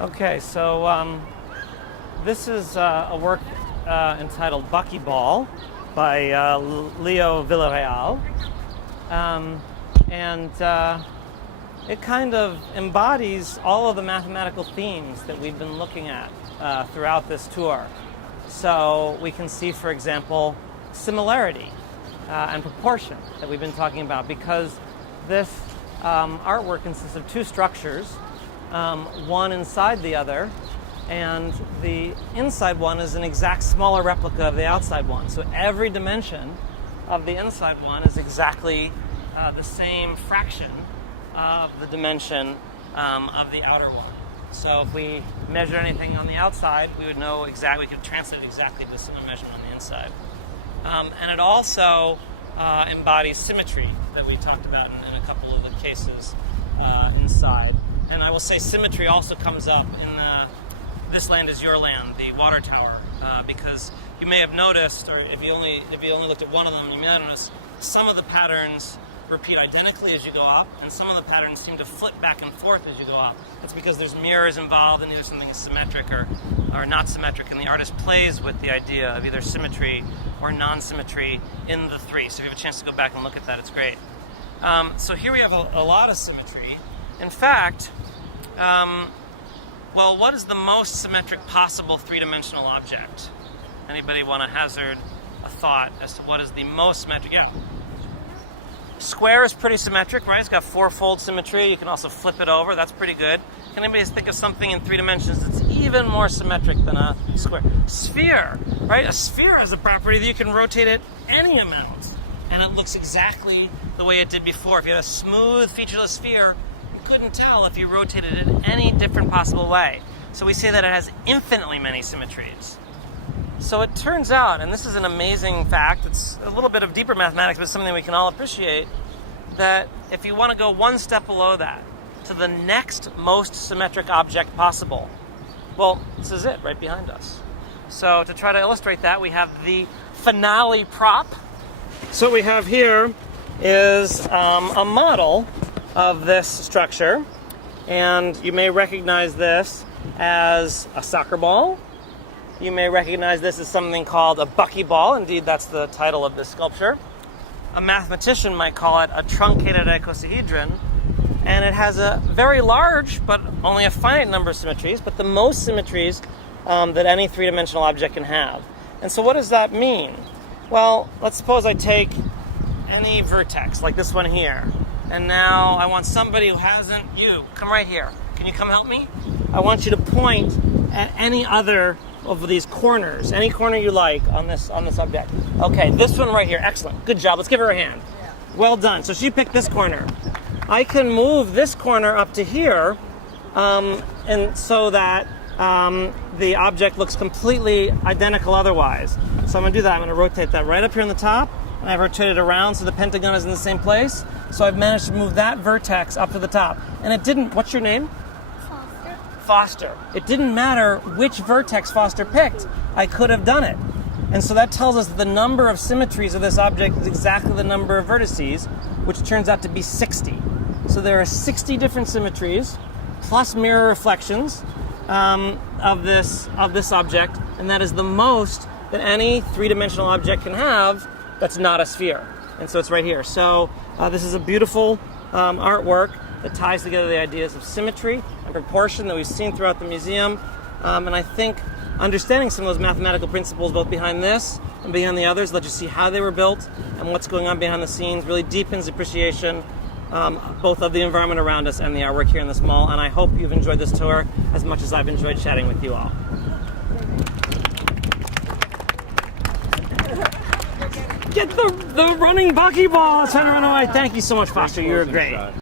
Okay, so this is a work entitled Buckyball by Leo Villarreal. And it kind of embodies all of the mathematical themes that we've been looking at throughout this tour. So we can see, for example, similarity and proportion that we've been talking about, because this artwork consists of two structures, one inside the other, and the inside one is an exact smaller replica of the outside one. So every dimension of the inside one is exactly the same fraction of the dimension of the outer one. So if we measured anything on the outside, we would know exactly, we could translate exactly the same measurement on the inside. And it also embodies symmetry that we talked about in a couple of the cases inside. And I will say symmetry also comes up in This Land Is Your Land, the water tower, because you may have noticed, or if you only looked at one of them, you may have noticed some of the patterns repeat identically as you go up, and some of the patterns seem to flip back and forth as you go up. That's because there's mirrors involved, and either something is symmetric or not symmetric, and the artist plays with the idea of either symmetry or non-symmetry in the three. So if you have a chance to go back and look at that, it's great. So here we have a lot of symmetry. In fact, well, what is the most symmetric possible three-dimensional object? Anybody want to hazard a thought as to what is the most symmetric? Yeah. Square is pretty symmetric, right? It's got four-fold symmetry. You can also flip it over. That's pretty good. Can anybody think of something in three dimensions that's even more symmetric than a square? Sphere, right? A sphere has a property that you can rotate it any amount, and it looks exactly the way it did before. If you had a smooth, featureless sphere, you couldn't tell if you rotated it any different possible way. So we say that it has infinitely many symmetries. So it turns out, and this is an amazing fact, it's a little bit of deeper mathematics, but something we can all appreciate, that if you want to go one step below that, to the next most symmetric object possible, well, this is it right behind us. So to try to illustrate that, we have the finale prop. So what we have here is a model of this structure, and you may recognize this as a soccer ball. You may recognize this as something called a buckyball. Indeed, that's the title of this sculpture. A mathematician might call it a truncated icosahedron. And it has a very large, but only a finite number of symmetries, but the most symmetries that any three-dimensional object can have. And so what does that mean? Well, let's suppose I take any vertex, like this one here. And now I want somebody who hasn't, you, come right here. Can you come help me? I want you to point at any other of these corners, any corner you like on this object. Okay, this one right here, excellent, good job. Let's give her a hand. Yeah. Well done. So she picked this corner. I can move this corner up to here, and so that the object looks completely identical otherwise. So I'm going to do that. I'm going to rotate that right up here on the top, and I've rotated around so the pentagon is in the same place. So I've managed to move that vertex up to the top. And it didn't, what's your name? Foster. It didn't matter which vertex Foster picked. I could have done it. And so that tells us that the number of symmetries of this object is exactly the number of vertices, which turns out to be 60. So there are 60 different symmetries, plus mirror reflections of this object, and that is the most that any three-dimensional object can have that's not a sphere. And so it's right here. So this is a beautiful artwork that ties together the ideas of symmetry and proportion that we've seen throughout the museum. And I think understanding some of those mathematical principles both behind this and behind the others lets you see how they were built and what's going on behind the scenes, really deepens appreciation both of the environment around us and the artwork here in this mall. And I hope you've enjoyed this tour as much as I've enjoyed chatting with you all. Get the running buckyball trying to run away. Thank you so much, Foster. You're great.